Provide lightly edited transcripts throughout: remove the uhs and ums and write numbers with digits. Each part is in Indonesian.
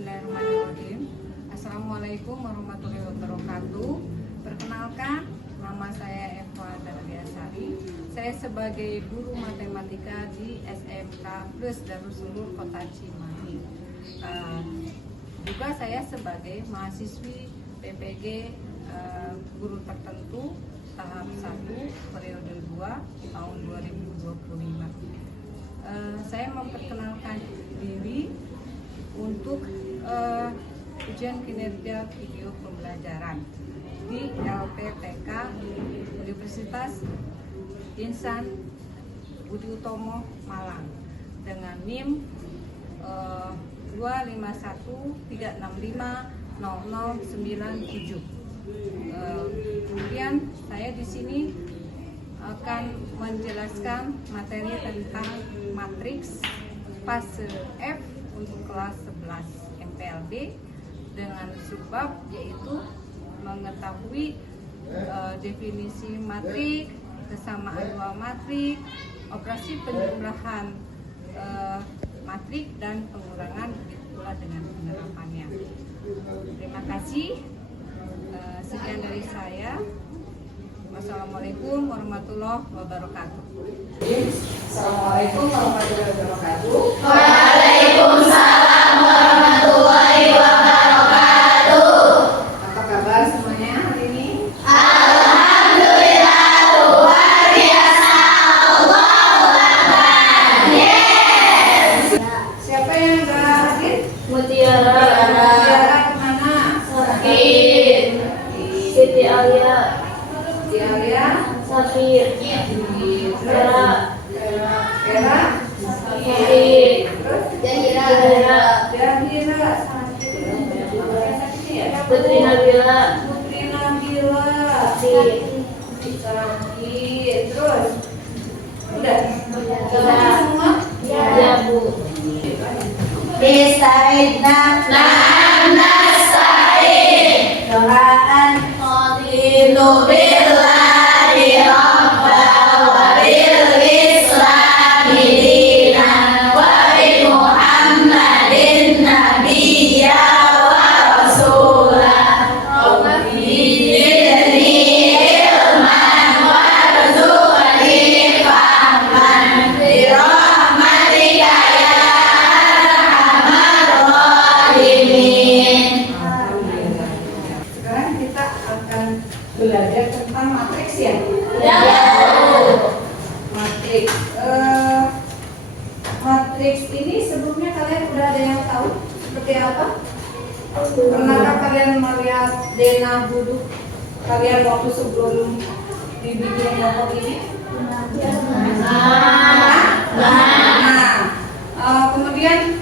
Bismillahirrahmanirrahim. Assalamualaikum warahmatullahi wabarakatuh. Perkenalkan, nama saya Eva Darliasari. Saya sebagai guru matematika di SMK Plus Darussulur Kota Cimahi. Juga saya sebagai mahasiswi PPG guru tertentu tahap 1 periode 2 tahun 2025. Saya memperkenalkan diri untuk ujian kinerja video pembelajaran di LPTK Universitas Insan Budi Utomo Malang dengan NIM 25136500097. Kemudian saya di sini akan menjelaskan materi tentang matriks fase F untuk kelas 11 MPLB dengan subbab yaitu mengetahui definisi matrik, kesamaan dua matrik, operasi penjumlahan matrik dan pengurangan, begitu pula dengan penerapannya. Terima kasih. Sekian dari saya. Wassalamualaikum warahmatullahi wabarakatuh. Assalamualaikum warahmatullahi wabarakatuh. Waalaikumsalam warahmatullahi wabarakatuh. Apa kabar semuanya hari ini? Alhamdulillah luar biasa. Allahu Akbar. Yes. Siapa yang udah hadir? Mutiara. Mutiara kemana? Sakit. Siti Alia. Di Alia. Safir. Vera. Vera. Sakit. Terus? Jahira. Jahira. Putri Nabila. Putri Nabila. Sakit. Sakit. Terus? Udah? Udah. Semua? Ya Bu. Bisaidna. Na'am nasta'in. Doaan. Raditu billahi rabban wa bil islami dinan wa bi Muhammadin nabiyya wa rasulah. Zidni ilman warzuqni fahman bi rahmatika ya arhamar rahimin. Sekarang kita akan belajar tentang matriks ya. Ya. Matriks. Matriks ini sebelumnya kalian udah ada yang tahu seperti apa? Pernahkah kalian melihat Dena duduk kalian waktu sebelum dibikin kelompok ini? Kemudian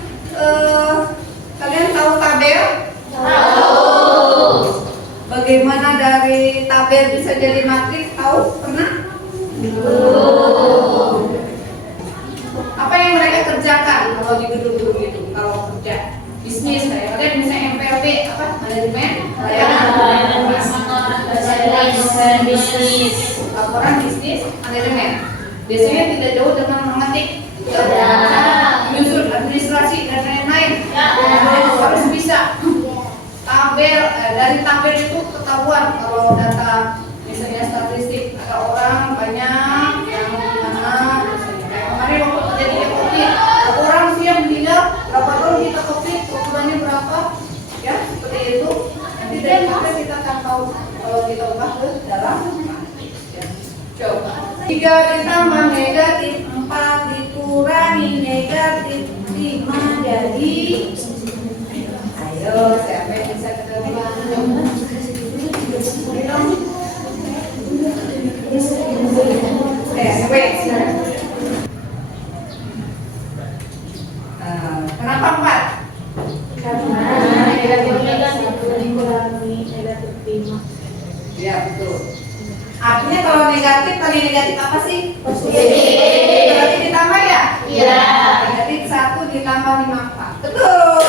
kalian tahu tabel? Bagaimana dari tabel bisa jadi matriks? Tahu? Pernah? Apa yang mereka kerjakan kalau di gedung-gedung itu? Kalau kerja bisnis kayak kalian misalnya MPLB apa? Manajemen Bisnis. laporan bisnis manajemen. Biasanya tidak jauh dengan mengetik, menyusun administrasi dan lain-lain. Harus bisa. Tabel, dari tabel itu ketahuan kalau data misalnya statistik ada orang banyak yang mana misalnya kayak kemarin waktu terjadi COVID, berapa orang sih yang meninggal, berapa tahun kita COVID, korbannya berapa, ya seperti itu. Nanti dari tabel kita akan tahu kalau kita ubah ke dalam matriks. Ya. Coba 3 ditambah negatif 4 dikurangi negatif 5 jadi. Ayo, siapa yang bisa ketemu? Kenapa 4? Karena negatif dikurangi negatif 5. Ya, betul. Artinya kalau negatif kali negatif apa sih? Positif. Berarti ditambah ya? Iya. Negatif 1 ditambah 5 4. Betul.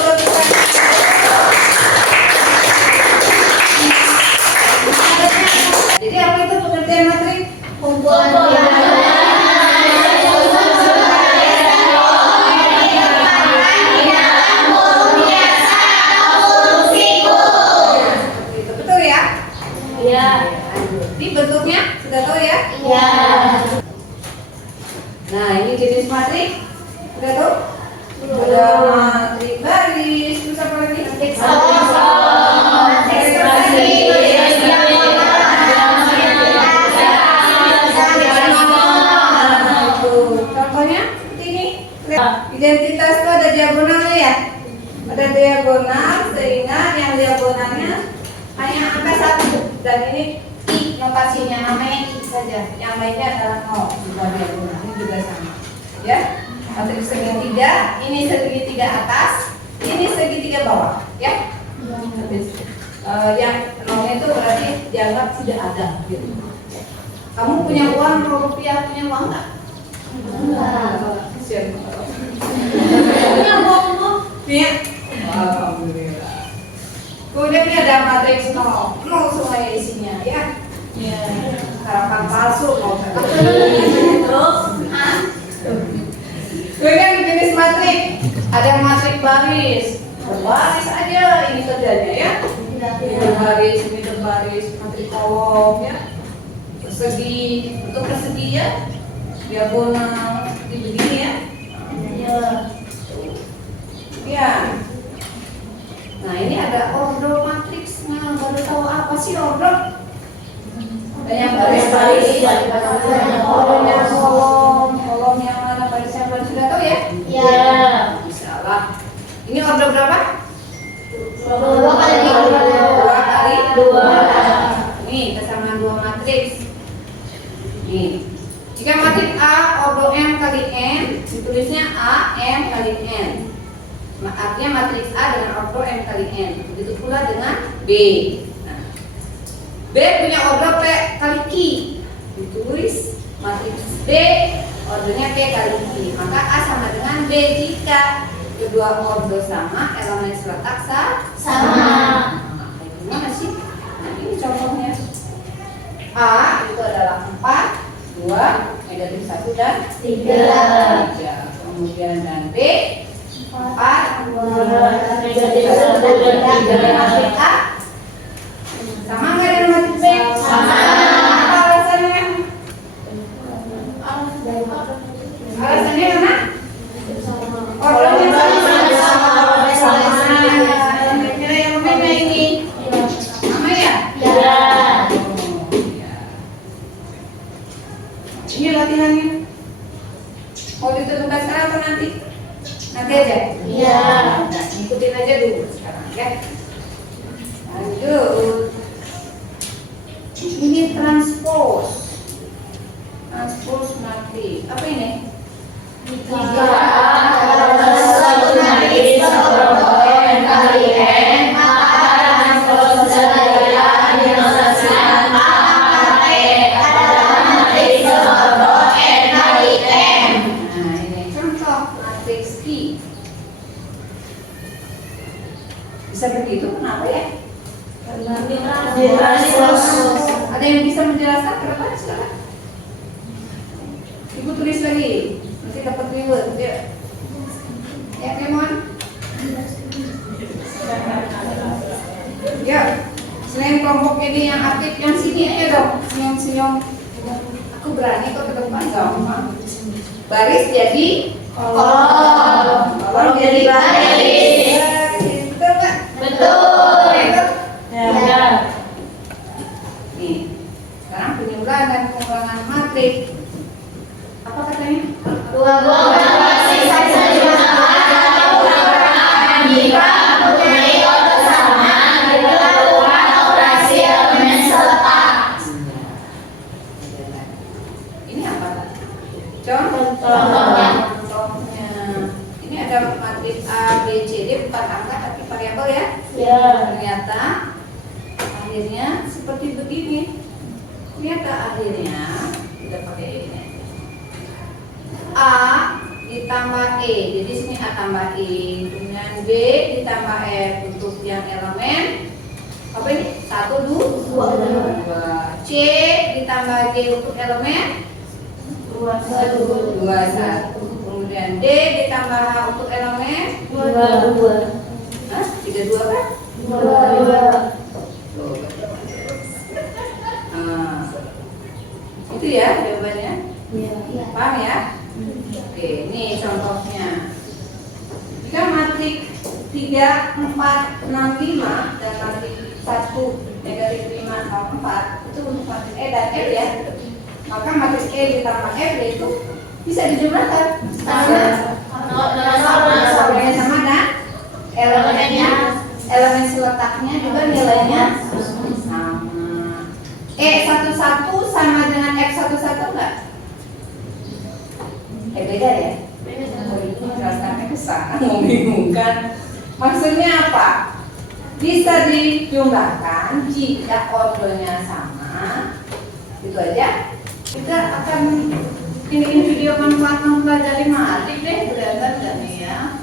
Jadi apa itu pengertian matriks? Kumpulan Ada diagonal sehingga yang diagonalnya hanya angka 1 dan ini I notasinya namanya I saja. Yang lainnya adalah 0 juga diagonal. Ini juga sama. Ya. Matriks segitiga, ini segitiga atas, ini segitiga bawah, ya. Yang nolnya itu berarti dianggap tidak ada. Gitu. Kamu punya uang, rupiah punya uang nggak? Punya uang, punya. Alhamdulillah. Kemudian ini ada matriks 0 semuanya isinya, ya. Harapan palsu mau kemudian jenis matrik, ada matrik baris, berbaris aja ini kerjanya ya. Ini berbaris, ini berbaris, matrik kolom ya. Persegi, untuk persegi ya, diagonal, seperti begini ya. Ya. Nah ini ada ordo matriksnya, baru tahu apa sih ordo? Ada yang baris-baris, kolom yang kolom yang mana barisnya baru sudah tahu ya? Ya. Bisa lah. Ini ordo berapa? 2 kali 2. Nih kesamaan 2 matriks. Nih. Jika matriks A ordo M kali N, ditulisnya A M kali N. Artinya matriks A dengan ordo M kali N. Begitu pula dengan B. Nah, B punya ordo P kali Q. Ditulis matriks B ordonya P kali Q. Maka A sama dengan B jika kedua ordo sama, elemen seletak Sama. Nah, gimana sih? Nah, ini contohnya. A itu adalah 4, 2, negatif 1 dan 3. 3. Kemudian dan B 4, 2, negatif 1 dan 3. matrik A sama nggak dengan matrik B? Sama. Apa alasannya? Alasannya mana? Orangnya sama. Kira yang mana ini? Sama ya? Ya. Ini latihannya. Mau ditentukan sekarang atau nanti? Nanti aja. Iya. Nah, ikutin aja dulu sekarang ya. Lanjut. Ini transpose. Transpose matrik. Apa ini? Jika A adalah suatu matriks ordo M kali N, maka transpose adalah dinotasikan A adalah matriks ordo M kali M. Nah, ini contoh matriks Q. Bisa begitu kenapa ya? Ada yang bisa menjelaskan ke depan silakan. Ibu tulis lagi, nanti dapat reward ya. Ya, Kemon. Ya, selain kelompok ini yang aktif, yang sini aja dong, senyum-senyum. Aku berani kok ke depan, gampang. Baris jadi Kolom. kolom jadi baris. Betul kan? Betul. Ya. Nih, sekarang penyusunan dan pengulangan matrik. Apa katanya? Dua matriks bisa digunakan atau digunakan jika mempunyai ordo sama dan dilakukan operasi elemen seletak. Ini apa? Contohnya. Contohnya. Ini ada matriks A, B, C, D 4 angka tapi variabel ya. Ya. Ternyata akhirnya seperti begini. Ternyata akhirnya kita pakai ini. A ditambah E, jadi sini A tambah E, kemudian B ditambah F untuk yang elemen apa ini? 1, 2, C ditambah G untuk elemen 2, 1, kemudian D ditambah H untuk elemen 2. Hah? 32 kan? Nah, itu ya jawabannya. Paham ya? Oke, ini contohnya. Jika matrik 3, 4, 6, 5 dan matrik 1, negatif 5, 0, 4 itu untuk matrik E dan F ya. Maka matrik E ditambah F itu bisa dijumlahkan karena sama dan elemen seletaknya juga nilainya sama. E11 sama dengan F11 enggak? Beda ya? Oh, itu menjelaskannya ke sana, membingungkan. Maksudnya apa? Bisa dijumlahkan jika ordonya sama. Itu aja. Kita akan ini video manfaat mempelajari matematik deh, kelihatan dan ya.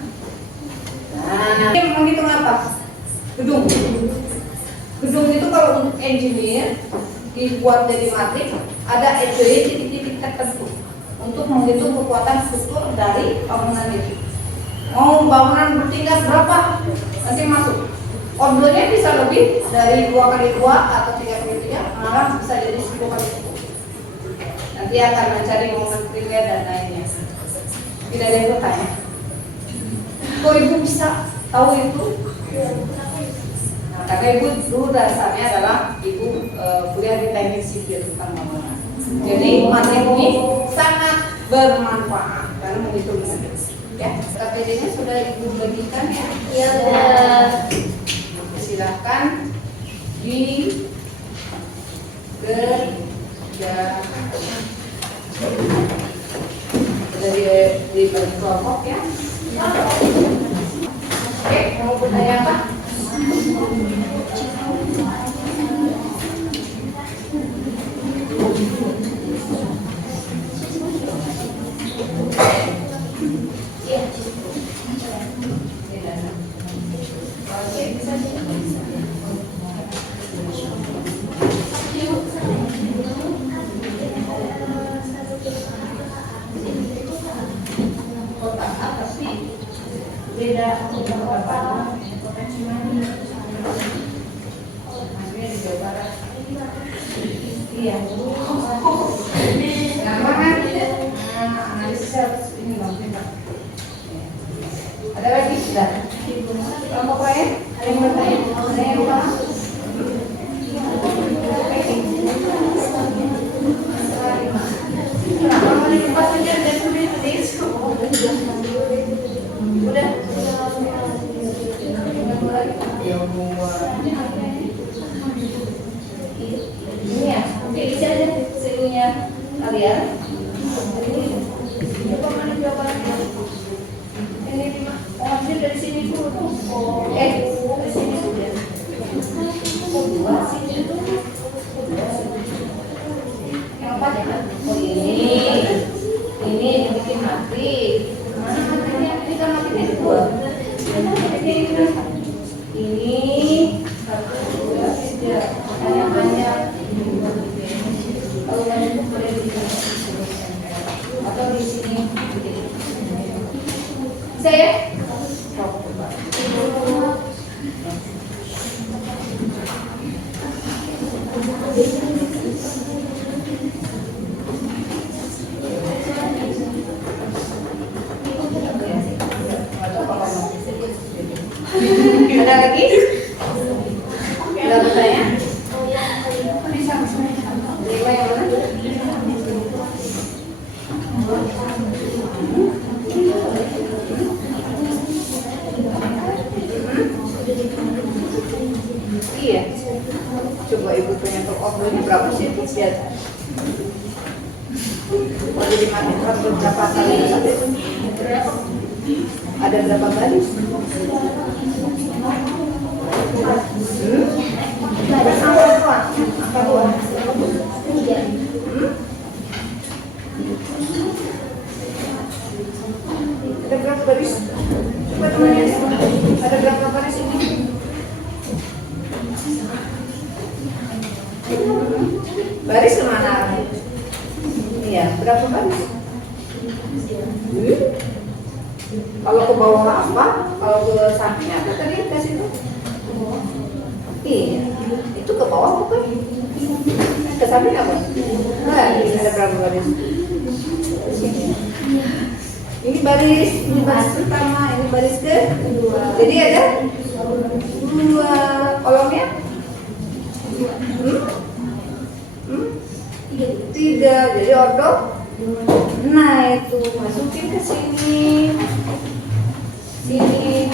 Nah, ini menghitung apa? Gedung. Gedung itu kalau untuk engineer dibuat jadi matematik ada titik-titik tertentu untuk menghitung kekuatan struktur dari bangunan itu. Mau bangunan bertingkat berapa? Nanti masuk. Ordonya bisa lebih dari 2x2 atau 3x3, malah bisa jadi 10x10. Nanti akan mencari momen primer dan lainnya. Tidak ada yang bertanya. Kok ibu bisa tahu itu? Nah, karena ibu dulu dasarnya adalah ibu kuliah di teknik sipil tentang bangunan. Jadi matematik ini sangat bermanfaat karena menghitung ya. KPD-nya sudah ibu bagikan ya? Iya. Silahkan dikerjakan. Di kelompok ya. Oke, mau bertanya apa? Beda apa? Potensi mana? Maksudnya di Jawa Barat. Iya. Gampang kan? Analisis ini gampang. Ada lagi sudah? Kelompok lain? Ada yang bertanya? Ada yang paham? Udah. Ini ya, oke bisa aja seluruhnya kalian. Ini mana jawabannya? Ini ambil dari sini dulu. Dari sini dulu ya. Sini dulu. Yang apa ya? Oh ini dibikin mati. Mana matinya? Ini kan matinya dua. Ini 1, 2, 3. Makanya banyak. Kalau banyak itu boleh di sini atau di sini. Saya. Ada lagi? Ada bertanya? Lima yang mana? Iya. Coba ibu pengen tahu ordernya berapa sih itu biasa? Kalau dimatikan berapa kali? Ada berapa baris? Angka dua. Ada berapa baris? Coba temannya. Ada berapa baris ini? Baris kemana? Iya, berapa baris? Kalau ke bawah apa? Kalau ke samping apa tadi ke situ? Iya, itu ke bawah bukan? Ke samping apa? Nah, ini ada berapa baris? Ini baris pertama, ini baris kedua. Jadi ada dua kolomnya? Tiga, jadi ordo. Nah itu masukin ke sini, sini,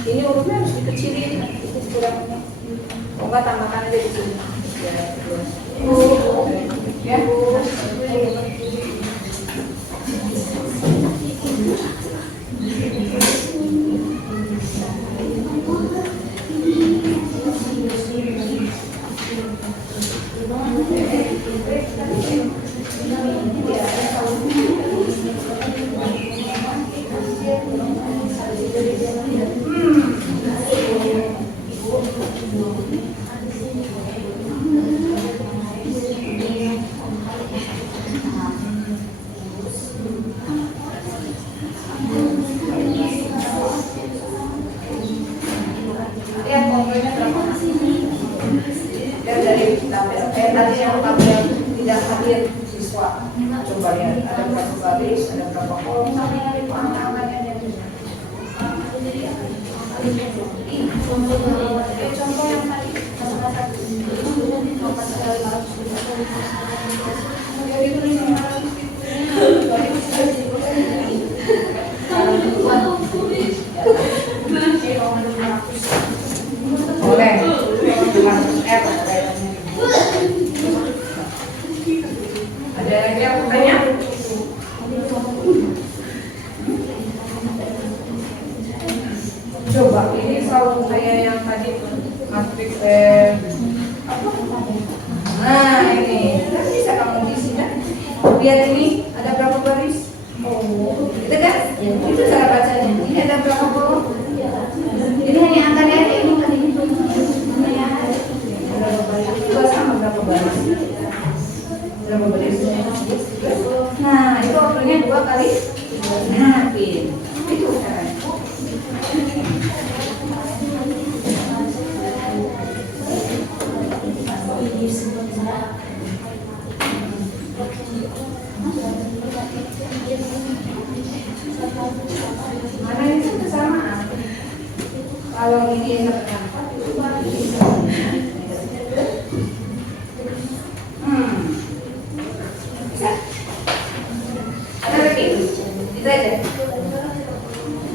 Ini hurufnya harus dikecilin, itu kurangnya. Oh enggak, tambahkan aja di sini. Ya. Lihat kontrolnya berapa? Dari tabel tadi yang tabel tidak hadir siswa. Coba lihat ada berapa baris, ada berapa kolom, sampai dari angka-angkanya ada. Contoh yang tadi boleh F ada lagi yang bertanya? Coba ini selalu saya yang tadi matriks nah ini kan bisa kamu isi kan? Lihat ini ada berapa baris? Oh itu kan? Itu cara bacanya. Ini ada berapa kolom? Ini hanya angkanya aja, ini bukan dihitung. Berapa baris? Juga sama berapa baris? Berapa baris? Nah itu waktunya 2 kali. Nah itu caranya. Mana ini kan kesamaan. Kalau ini bisa? Ada lagi? Itu aja.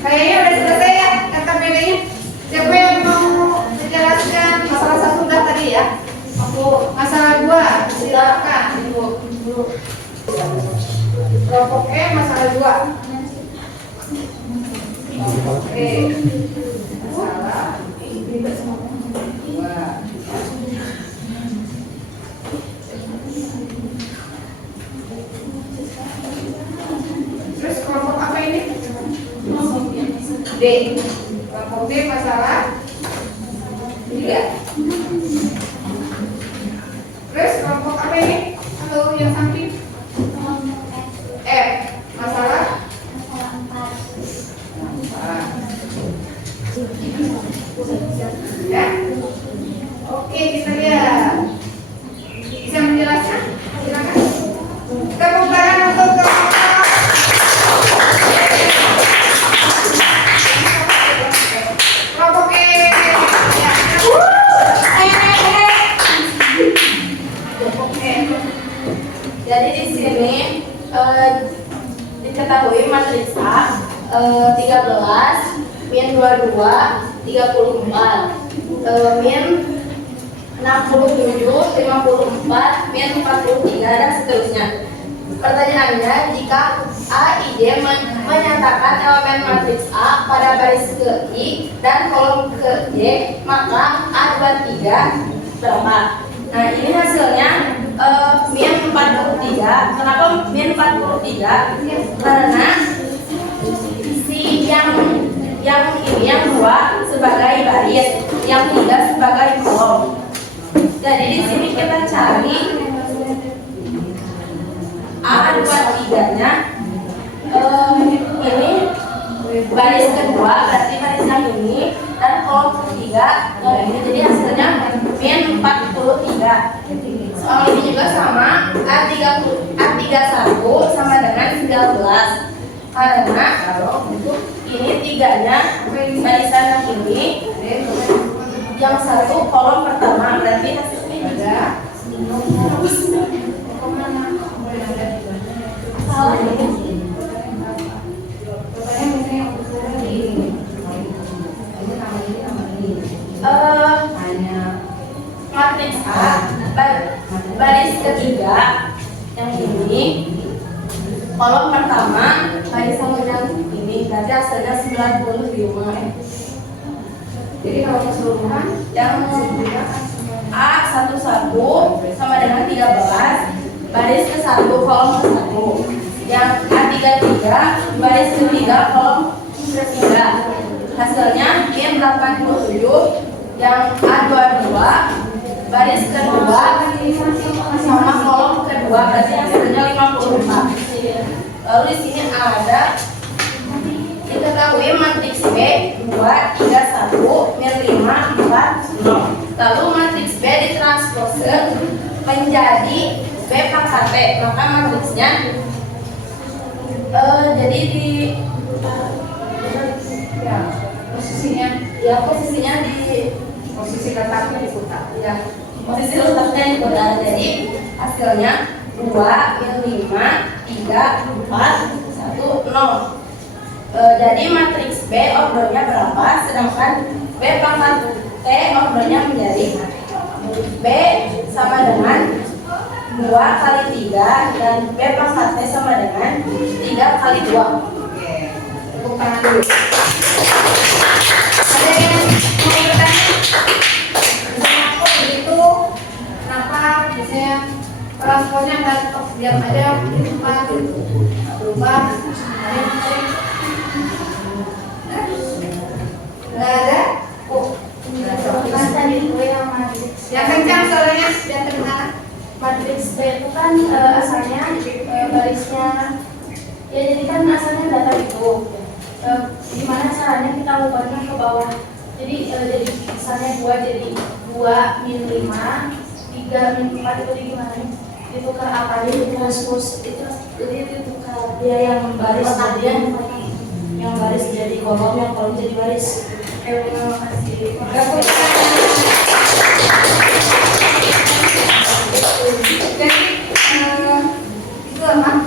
Kayaknya udah selesai ya kata bedanya. Siapa yang mau menjelaskan masalah 1 udah tadi ya? Aku masalah 2 silakan Ibu. Kelompok E masalah 2. Oke. Masalah 2. Terus kelompok apa ini? D. Kelompok D masalah 3. Terus kelompok apa ini? Atau yang samping? F. Masalah? Ya. Oke, kita lihat. Bisa menjelaskan? Silakan. Tepuk tangan untuk kelompok E. Ya. Jadi di sini diketahui matriks A 13, min 22, 34, min 67, 54, min 43 dan seterusnya. Pertanyaannya, jika A, I, J menyatakan elemen matriks A pada baris ke I dan kolom ke J, maka A 23 berapa? Nah ini hasilnya min 43. Kenapa min 43? Karena si yang ini yang 2 sebagai baris, yang 3 sebagai kolom. Jadi di sini kita cari A23-nya. Ini baris kedua berarti baris yang ini, dan kolom ketiga ini, jadi hasilnya min 43. Soal ini juga sama, A31 sama dengan 19. Karena ini 3-nya barisan yang ini, yang 1 kolom pertama, berarti hasilnya ada salah ini. Hanya Matriks A baris ketiga yang ini, kolom pertama baris sama yang ini, berarti hasilnya 95. jadi kalau keseluruhan Yang A11 sama dengan 13 baris ke 1 kolom ke 1. Yang A33 baris ketiga kolom ke 3. Hasilnya ini 87. Yang A22 baris kedua sama kolom kedua, berarti hasilnya 54. Lalu di sini ada diketahui matriks B 2, 3, 1, min 5, 4, 0. Lalu matriks B ditranspose menjadi B pangkat T, maka matriksnya jadi di posisinya di posisi letaknya diputar. ya posisi letaknya diputar. Jadi hasilnya 2, min 5, 3, 4, 1, 0. Jadi matriks B ordernya berapa, sedangkan B pangkat T ordernya menjadi B sama dengan 2 kali 3 dan B pangkat T sama dengan 3 kali 2. Oke, tepuk tangan dulu. Ada yang mau bertanya? Misalnya kok begitu, kenapa biasanya transposnya nggak tetap diam aja di tempat gitu, nggak berubah? Ada yang mau? Nggak ada? Oh, nggak ada. Tadi itu yang matriks Yang kencang suaranya biar kedengaran. matriks B itu kan asalnya barisnya ya, jadi kan asalnya data itu gimana caranya kita ubahnya ke bawah, jadi jadi misalnya 2 jadi 2 min 5, 3 min 4 itu gimana ditukar apa jadi transpose itu, jadi ditukar dia yang baris jadi yang baris jadi kolom, yang kolom jadi baris. Terima kasih. Jadi itu emang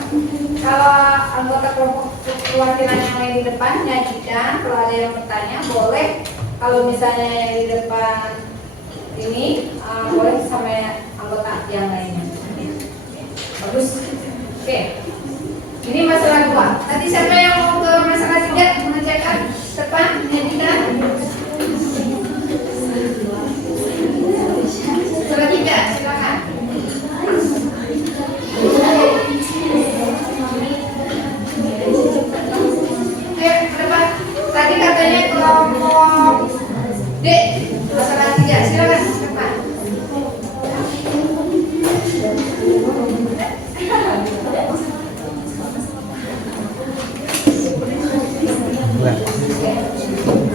kalau anggota kelompok perwakilan yang lain di depan nyajikan, kalau ada yang bertanya boleh, kalau misalnya yang di depan ini boleh sama anggota yang lainnya. Bagus. Oke. Ini masalah 2. Tadi siapa yang mau ke masalah 3 mengerjakan depan nyajikan? Masalah 3 silakan. Depan. Tadi katanya kelompok D masalah 3 silakan depan.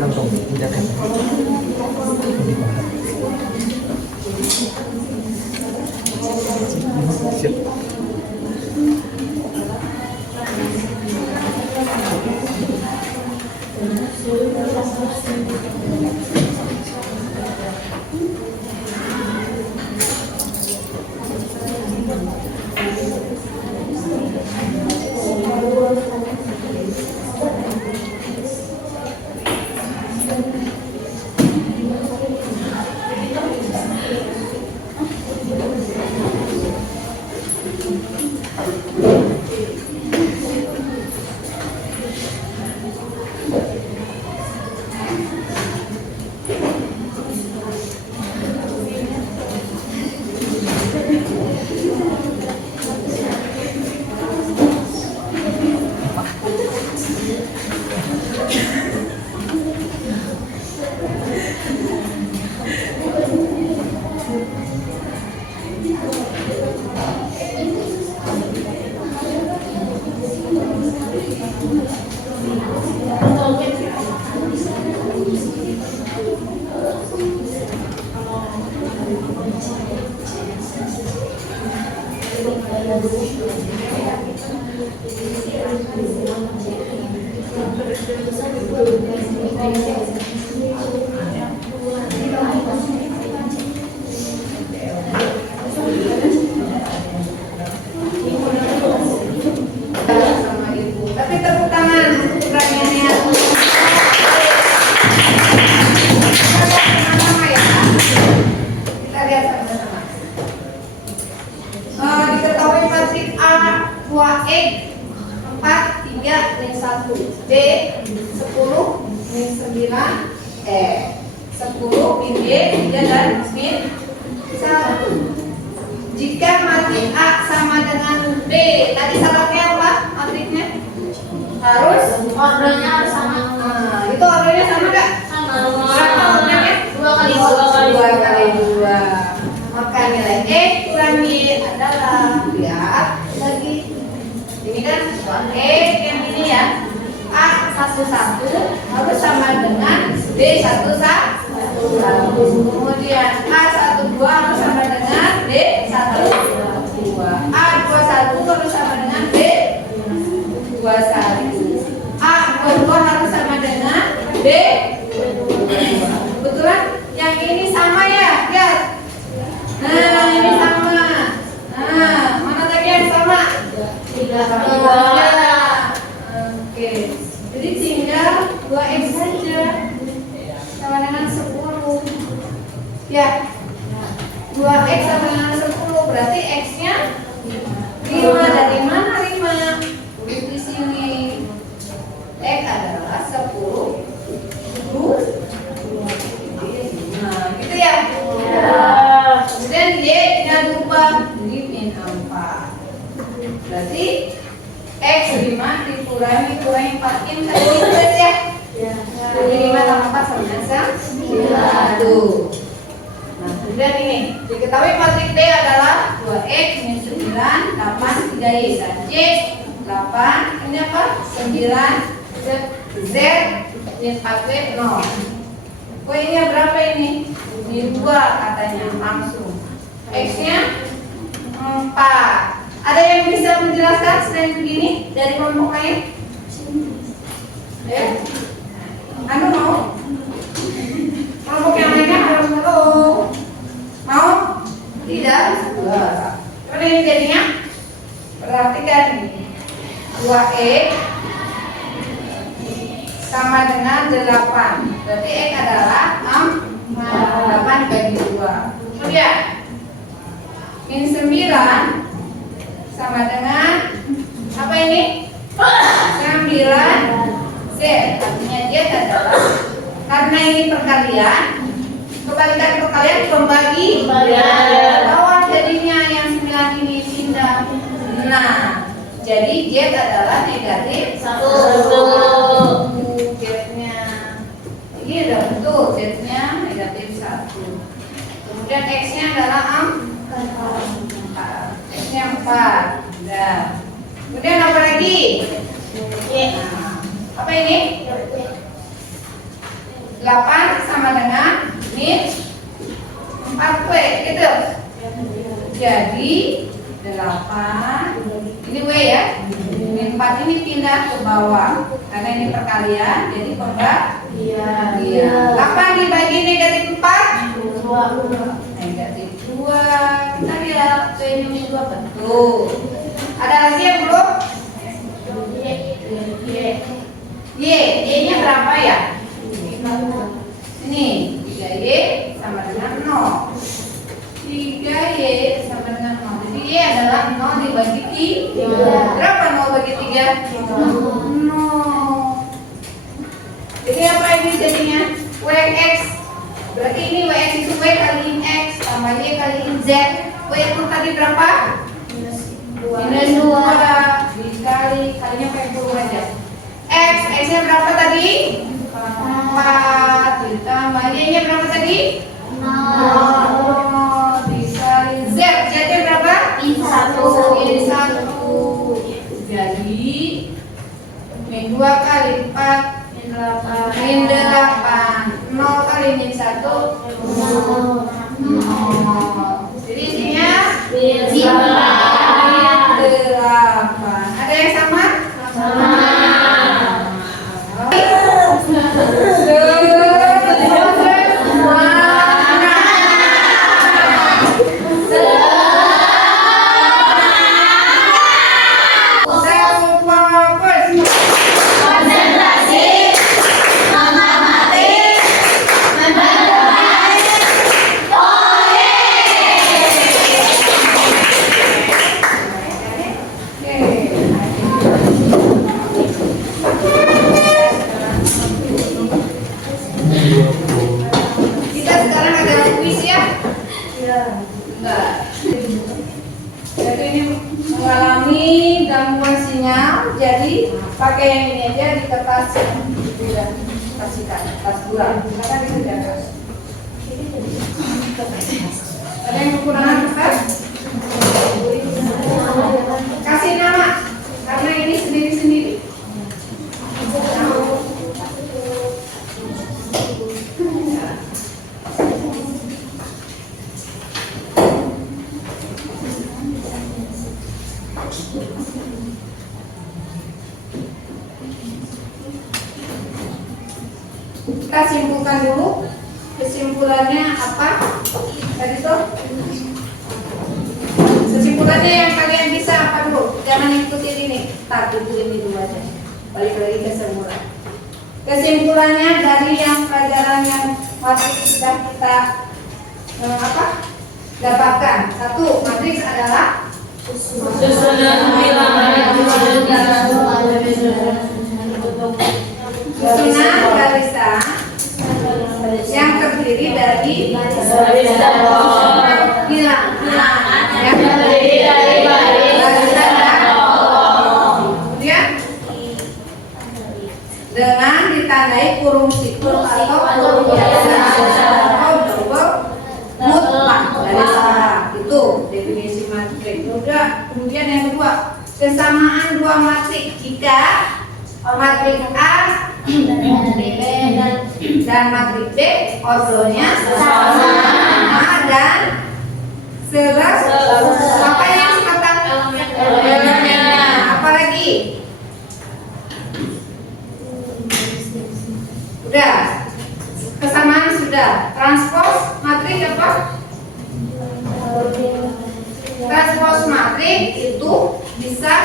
Kantong tindakan. Siap. Tapi tepuk tangan untuk pertanyaannya. min B 3 dan min 1. Jika matrik A sama dengan B, tadi syaratnya apa matriknya? Harus Ordernya harus sama. nah, itu ordernya sama nggak? Sama. Berapa ordernya? 2 kali 2 2 kali 2. Maka nilai X kurang Y adalah, lihat lagi. Ini kan X yang ini ya. A11 harus sama dengan B11. Kemudian A12 harus sama dengan B12. A21 harus sama dengan B21. A22 harus sama dengan B22. Kebetulan yang ini sama ya, lihat. Nah, ini sama. Nah, mana lagi yang sama? 3. Oke. Jadi tinggal 2X saja. Sama dengan 10. Ya. 2X sama dengan 10, berarti X-nya 5. Dari mana 5? Tulis di sini. X adalah 10. Nah, gitu ya. Kemudian Y jangan lupa di min 4. Berarti X 5 dikurangi 4 in tadi plus ya. Jadi 5 tambah 4 sama dengan 9. Nah, kemudian ini diketahui matrik D adalah 2X min 9, 8, 3Y dan Y 8, ini apa? 9, Z min 4W 0. Y-nya berapa ini? Ini 2 katanya langsung. X-nya 4. Ada yang bisa menjelaskan selain begini dari kelompok lain? Ya? Anu mau? Kelompok yang lainnya harus tahu. Mau? Tidak? Seperti ini jadinya. Perhatikan ini. 2X sama dengan 8. Berarti X adalah 8 bagi 2. Kemudian min 9 sama dengan apa ini? 9 Z. Artinya Z adalah, karena ini perkalian, kebalikan perkalian pembagi bawah, jadinya yang 9 ini pindah. Nah, jadi Z adalah negatif 1. Z-nya ini udah betul, Z-nya negatif 1. Kemudian X-nya adalah 4. X-nya 4. Nah, kemudian apa lagi? Nah, apa ini? 8 sama dengan min 4W gitu. Jadi 8 ini W ya. Min 4 ini pindah ke bawah karena ini perkalian, jadi pembagian. 8 dibagi negatif 4 negatif 2. Kita lihat W-nya 2 betul. Ada lagi yang belum? Y-nya berapa ya? Ini 3Y sama dengan 0. 3Y sama dengan 0. Jadi Y adalah 0 dibagi 3. Berapa 0 bagi 3? 0. Jadi apa ini jadinya? WX. Berarti ini WX itu W kali X tambah Y kali Z. W itu tadi berapa? Minus 2 dikali, kalinya pakai 10 aja. X-nya berapa tadi? 4 ditambah Y-nya berapa tadi? 0 dikali Z. Z-nya berapa? Min 1. Min 1. Jadi min 2 kali 4 min 8. 0 kali min 1 0. Jadi isinya Min 8. min 8. Ada yang sama? Enggak. Jadi ini mengalami gangguan sinyal, jadi pakai yang ini aja di kertas yang sudah kasihkan, kertas buram. Silakan dikerjakan. Ada yang kekurangan kertas? Kasih nama, karena ini sendiri-sendiri. Kita simpulkan dulu. Kesimpulannya apa? Tadi tuh. Kesimpulannya yang kalian bisa apa dulu? Jangan ikutin ini. Tak ini dulu aja. Balik lagi ke semula. Kesimpulannya dari yang pelajaran yang matriks sudah kita dapatkan. Satu, matriks adalah susunan barisan yang terdiri dari bilangan yang terdiri dari barisan dan kemudian dengan ditandai kurung sikur atau kurung biasa atau double mutlak dari sekarang. Itu definisi matriks. Kemudian yang kedua, kesamaan dua matriks jika matriks A dan matriks B ordonya sama dan seras apa yang sematang elemennya. Apalagi udah, kesamaan sudah. Transpose matriks apa? Transpose matriks itu bisa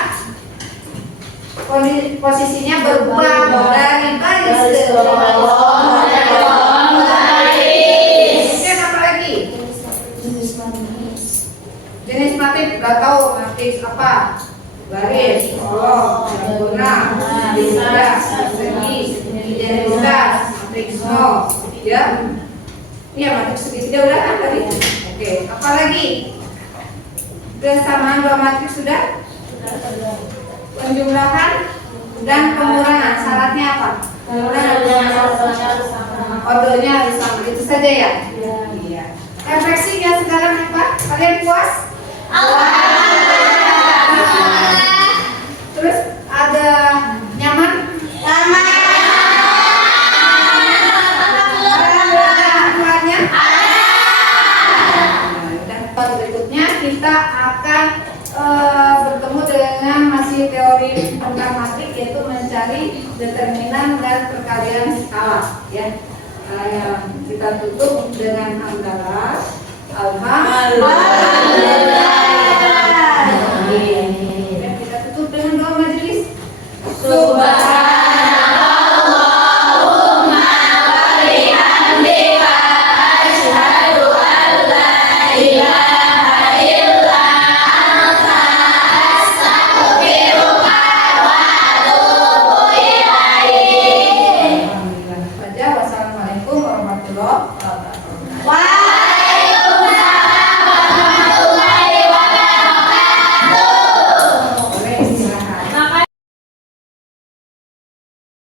posisinya berubah dari baris ke kolom. Kemudian apa lagi? Jenis matriks udah tahu matriks apa? Baris, kolom, diagonal, identitas, segi, identitas, matriks nol, ya? Iya, matriks segitiga udah kan tadi? Oke, apa lagi? Kesamaan dua matriks sudah? Penjumlahan dan pengurangan, syaratnya apa? Pengurangan ordonya harus sama, itu saja ya? Iya. Refleksi ya sekarang apa? Kalian puas? Terus ada nyaman? Berikutnya kita akan bertemu dengan masih teori tentang matrik, yaitu mencari determinan dan perkalian skala. Ya, kita tutup dengan hamdalah. Alhamdulillah.